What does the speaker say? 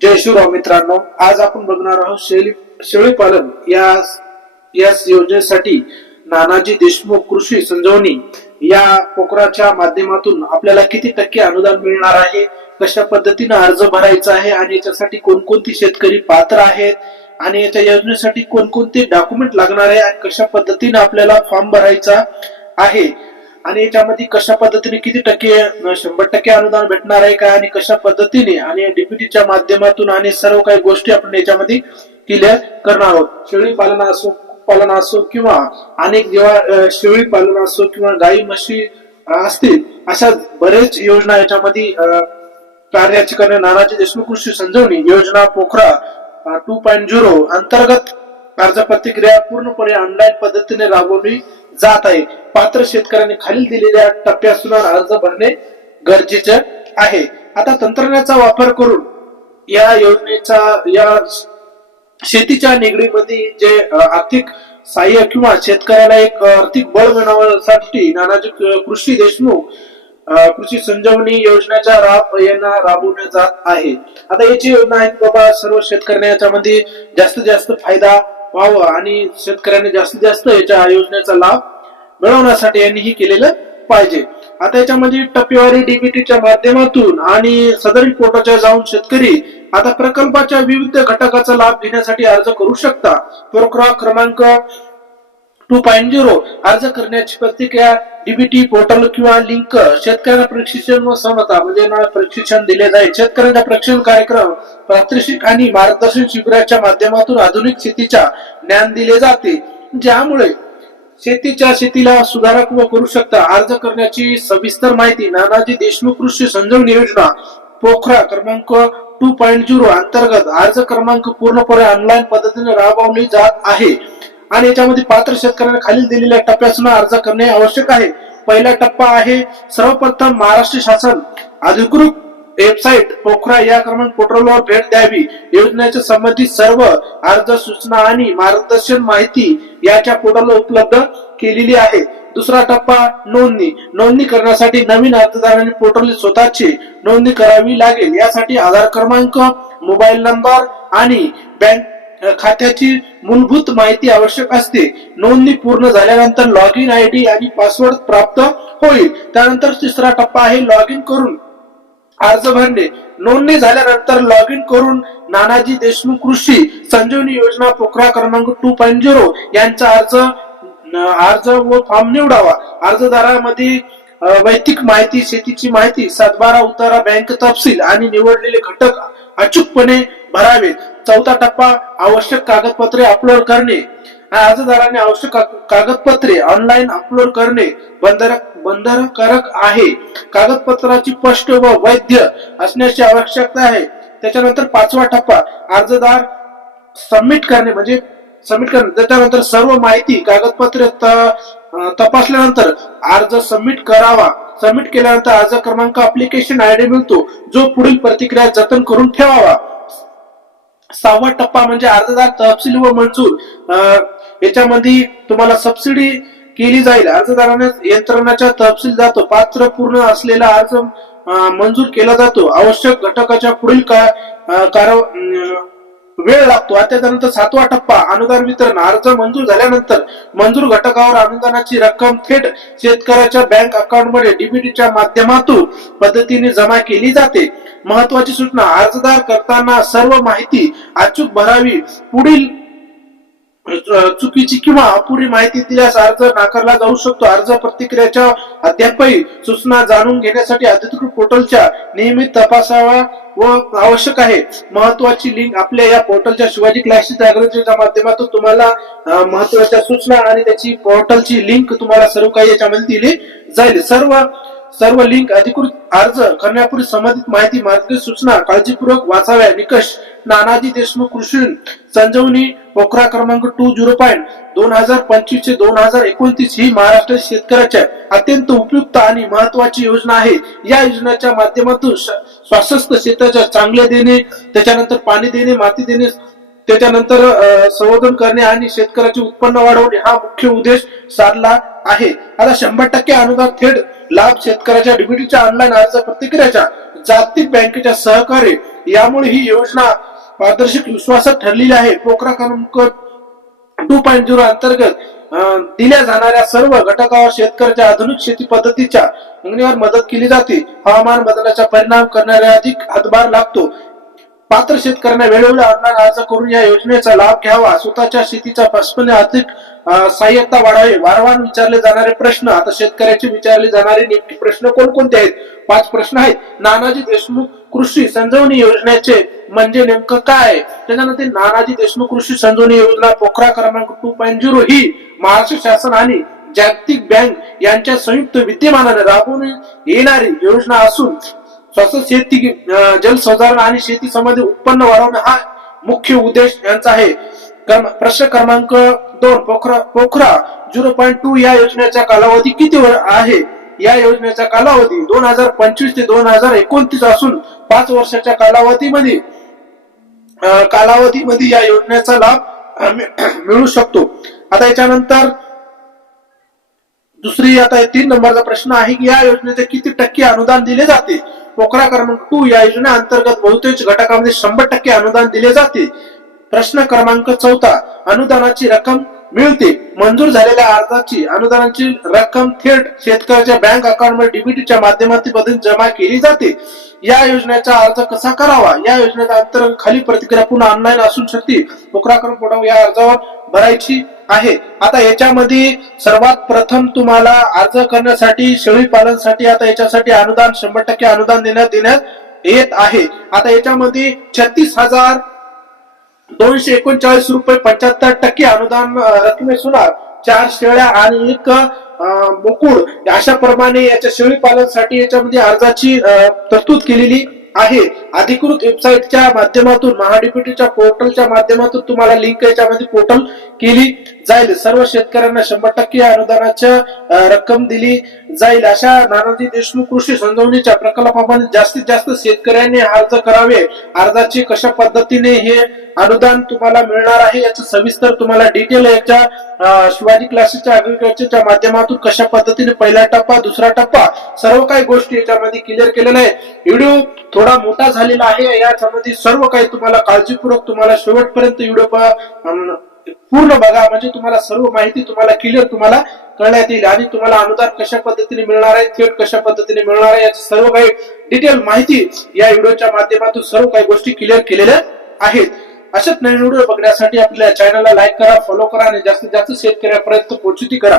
जय शिवराव मित्रांनो, आज आपण बघणार आहोत शेळी पालन या योजनेसाठी नानाजी देशमुख कृषी संजीवनी या पोखराच्या माध्यमातून आपल्याला किती टक्के अनुदान मिळणार आहे, कशा पद्धतीने अर्ज भरायचा आहे आणि याच्यासाठी कोणकोणती शेतकरी पात्र आहेत आणि याच्या योजनेसाठी कोणकोणते डॉक्युमेंट लागणार आहे आणि कशा पद्धतीने आपल्याला फॉर्म भरायचा आहे आणि याच्यामध्ये कशा पद्धतीने किती टक्के 100% अनुदान भेटणार आहे का आणि कशा पद्धतीने आणि डीपीटीच्या माध्यमातून आणि सर्व काही गोष्टी आपण याच्यामध्ये क्लिअर करणार आहोत। शेळी पालन असो किंवा अनेक जेव्हा शेळी पालन असो किंवा गाई म्हशी असतील अशा बरेच योजना याच्यामध्ये कार्याची करणे नानाजी देशमुख कृषी संजीवनी योजना पोखरा 2.0 अंतर्गत अर्ज प्रतिक्रिया पूर्णपणे ऑनलाईन पद्धतीने राबवली जात आहे। पात्र शेतकऱ्यांनी खालील दिलेल्या टप्प्यातून अर्ज भरणे गरजेचे आहे। आता तंत्रज्ञानाचा वापर करून या योजनेचा या शेतीच्या निगडीमध्ये जे आर्थिक सहाय्य किंवा शेतकऱ्याला एक आर्थिक बळ मिळवण्यासाठी नानाजी कृषी देशमुख कृषी संजीवनी योजनेचा राबवण्यात जात आहे। आता याची योजना आहे बाबा सर्व शेतकऱ्यांना याच्यामध्ये जास्तीत जास्त फायदा व्हावा आणि शेतकऱ्यांनी जास्तीत जास्त याच्या योजनेचा लाभ मिळवण्यासाठी यांनी ही केलेलं पाहिजे। आता याच्यामध्ये टप्पेवारी डीबीटीच्या माध्यमातून आणि सदरील पोर्टलच्या जाऊन शेतकरी आता प्रकल्पाच्या विविध घटकाचा लाभ घेण्यासाठी अर्ज करू शकता। पोखरा क्रमांक 2.0 अर्ज करण्याची प्रतिक्रिया डीबीटी पोर्टल किंवा लिंक शेतकऱ्यांना प्रशिक्षण व समता म्हणजे प्रशिक्षण दिले जाईल। शेतकऱ्यांचा प्रशिक्षण कार्यक्रम प्रात्यक्षिक आणि मार्गदर्शन शिबिराच्या माध्यमातून आधुनिक शेतीच्या ज्ञान दिले जाते, ज्यामुळे शेतीला सुधारक व करू शकता। अर्ज करण्याची सविस्तर माहिती नानाजी देशमुख कृषी संजीवनी योजना पोखरा क्रमांक 2.0 अंतर्गत अर्ज क्रमांक पूर्णपणे ऑनलाईन पद्धतीने राबवली जात आहे आणि याच्यामध्ये पात्र शेतकऱ्यांना खालील दिलेल्या टप्प्यातून अर्ज करणे आवश्यक आहे। पहिला टप्पा आहे सर्वप्रथम महाराष्ट्र शासन अधिकृत वेबसाईट पोखरा या क्रमांक पोर्टलवर भेट द्यावी। योजनेच्या संबंधित सर्व अर्ज सूचना आणि मार्गदर्शन माहिती याच्या पोर्टलवर उपलब्ध केलेली आहे। दुसरा टप्पा नोंदणी करण्यासाठी नवीन अर्जदारांनी पोर्टल स्वतःची नोंदणी करावी लागेल। यासाठी आधार क्रमांक, मोबाईल नंबर आणि बँक खात्याची मूलभूत माहिती आवश्यक असते। नोंदणी पूर्ण झाल्यानंतर लॉग इन आयडी आणि पासवर्ड प्राप्त होईल। त्यानंतर तिसरा टप्पा आहे लॉग इन करून अर्ज भरणे। नोंदणी झाल्यानंतर लॉग इन करून नानाजी देशमुख कृषी संजीवनी योजना पोखरा क्रमांक 2.0 यांचा अर्ज व फॉर्म निवडावा। अर्जदारामध्ये वैयक्तिक माहिती, शेतीची माहिती, 7/12 उतारा, बँक तपशील आणि निवडलेले घटक अचूकपणे भरावे। चौथा टप्पा आवश्यक कागदपत्रे अपलोड करणे। अर्जदाराने आवश्यक कागदपत्रे ऑनलाईन अपलोड करणे बंधनकारक आहे। कागदपत्राची स्पष्ट व वैध असण्याची आवश्यकता आहे। त्याच्यानंतर पाचवा टप्पा अर्जदार सबमिट करणे त्याच्यानंतर सर्व माहिती कागदपत्रे तपासल्यानंतर अर्ज सबमिट करावा। सबमिट केल्यानंतर अर्ज क्रमांक, ऍप्लिकेशन आयडी मिळतो, जो पुढील प्रतिक्रिया जतन करून ठेवावा। सहावा टप्पा म्हणजे अर्जदार तपशील व मंजूर। याच्यामध्ये तुम्हाला सबसिडी केली जाईल। अर्जदाराने यंत्रणाचा तपशील जातो, पात्र पूर्ण असलेला अर्ज मंजूर केला जातो। आवश्यक घटकाच्या पुढील वेळ लागतो। त्यानंतर सातवा टप्पा अनुदान वितरण। अर्ज मंजूर झाल्यानंतर मंजूर घटकावर अनुदानाची रक्कम थेट शेतकऱ्याच्या बँक अकाउंट मध्ये डीबीटीच्या माध्यमातून पद्धतीने जमा केली जाते। महत्वाची सूचना, अर्जदार करताना सर्व माहिती अचूक भरावी। पुढील चुकीची किंवा अपुरी माहिती दिल्यास अर्ज नाकारला जाऊ शकतो। अर्ज प्रतिक्रियाच्या अद्यापही सूचना जाणून घेण्यासाठी अधिकृत पोर्टलच्या नियमित तपासावा व आवश्यक आहे। महत्वाची लिंक आपल्या या पोर्टलच्या शिवाजी क्लासेस जागृतीच्या माध्यमातून तुम्हाला महत्वाच्या सूचना आणि त्याची पोर्टलची लिंक तुम्हाला सर्व काही याच्यामध्ये दिली जाईल। सर्व लिंक अधिकृत अर्ज करण्यापूर्वी संबंधित माहिती, मार्गदर्शक सूचना काळजीपूर्वक वाचाव्या। निकष नानाजी देशमुख कृषी संजीवनी पोखरा क्रमांक 2025 ते 2029 ही महाराष्ट्र शेतकऱ्याच्या अत्यंत उपयुक्त आणि महत्वाची योजना आहे। या योजनेच्या माध्यमातून स्वास्थ्य शेताच्या चांगले देणे, त्याच्यानंतर पाणी देणे, माती देणे, त्याच्यानंतर संवर्धन करणे आणि शेतकऱ्याचे उत्पन्न वाढवणे हा मुख्य उद्देश साधला आहे। आता 100% अनुदान थेट लाभ शेतकऱ्याच्या डीबीटीच्या ऑनलाईन अर्ज प्रतिक्रियाच्या जागतिक बँकेच्या सहकार्य यामुळे ही योजना पारदर्शक विश्वासात ठरलेली आहे. पोखरा क्रमांक 2.0 अंतर्गत दिल्या जाणाऱ्या सर्व घटकावर शेतकऱ्याच्या आधुनिक शेती पद्धतीच्या अंगणीवर मदत केली जाते. हवामान बदलाचा परिणाम करणाऱ्या अधिक हातभार लागतो. पात्र शेतकऱ्यांना वेळोवेळी ऑनलाईन अर्ज करून या योजनेचा लाभ घ्यावा. स्वतःच्या शेतीचा पासपणे आर्थिक सहाय्यता वाढावी. वारंवार विचारले जाणारे प्रश्न, आता शेतकऱ्याचे विचारले जाणारे नेमके प्रश्न कोणकोणते आहेत? 5 प्रश्न आहेत. नानाजी देशमुख कृषी संजीवनी योजनेचे म्हणजे नेमकं काय? त्याच्यानंतर नानाजी देशमुख कृषी संजीवनी योजना पोखरा क्रमांक 2.0 ही महाराष्ट्र शासन आणि जागतिक बँक यांच्या संयुक्त विद्यमानाने राबवण्यात येणारी योजना असून स्वस्त शेती जलसंधारण आणि शेती संबंधी उत्पन्न वाढवणे हा मुख्य उद्देश यांचा आहे. प्रश्न क्रमांक 2 पोखरा 0.2 या योजनेचा कालावधी किती आहे? या योजनेचा कालावधी 2025 ते 2029 असून 5 वर्षाच्या कालावधीमध्ये या योजनेचा लाभ मिळू शकतो. आता याच्यानंतर दुसरी आता 3 नंबरचा प्रश्न आहे की या योजनेचे किती टक्के अनुदान दिले जाते? पोखरा क्रमांक 2 या योजने अंतर्गत बहुतेक घटकांमध्ये 100% अनुदान दिले जाते. प्रश्न क्रमांक 4 अनुदानाची रक्कम मिळते. मंजूर झालेल्या अर्जाची अनुदानाची रक्कम थेट शेतकऱ्याच्या बँक अकाउंटमध्ये डीबीटीच्या माध्यमातून जमा केली जाते. या योजनेचा अर्ज कसा करावा? या योजनेच्या अंतर्गत खाली प्रतिक्रिया पुन्हा ऑनलाईन असू शकते. पोखरा क्रमांक या अर्जावर भरायची आहे. आता याच्यामध्ये सर्वात प्रथम तुम्हाला अर्ज करण्यासाठी शेळी पालनसाठी आता याच्यासाठी अनुदान 100% अनुदान देण्यात येत आहे. आता याच्यामध्ये 36,239 रुपये 75% अनुदान रकमेसुना 4 शेळ्या आणि 1 बोकूड अशा प्रमाणे याच्या शेळी पालनसाठी याच्यामध्ये अर्जाची तरतूद केलेली आहे. अधिकृत वेबसाईटच्या माध्यमातून महाडीबीटीच्या पोर्टलच्या माध्यमातून तुम्हाला लिंक याच्यामध्ये पोर्टल केली जाईल. सर्व शेतकऱ्यांना 100% अनुदानाच्या रक्कम दिली जाईल. अशा नानाजी देशमुख कृषी संजीवनीच्या प्रकल्पामध्ये जास्तीत जास्त शेतकऱ्यांनी अर्ज करावे. अर्जाची कशा पद्धतीने हे अनुदान तुम्हाला मिळणार आहे याचं सविस्तर तुम्हाला डिटेल याच्या शिवाजी क्लासेसच्या अग्रिकल्चरच्या माध्यमातून कशा पद्धतीने पहिला टप्पा, दुसरा टप्पा सर्व काही गोष्टी याच्यामध्ये क्लिअर केलेल्या आहे. व्हिडिओ थोडा मोठा झालेला आहे. याच्यामध्ये सर्व काही तुम्हाला काळजीपूर्वक तुम्हाला शेवटपर्यंत व्हिडिओ पूर्ण बघा म्हणजे तुम्हाला सर्व माहिती तुम्हाला क्लिअर तुम्हाला कळण्यात येईल आणि तुम्हाला अनुदान कशा पद्धतीने मिळणार आहे, थेट कशा पद्धतीने मिळणार आहे याची सर्व काही डिटेल माहिती या व्हिडिओच्या माध्यमातून सर्व काही गोष्टी क्लिअर केलेल्या आहेत. अशाच नवीन व्हिडिओ बघण्यासाठी आपल्या चॅनलला लाईक करा, फॉलो करा आणि जास्तीत जास्त शेतकऱ्यापर्यंत पोहोचती करा.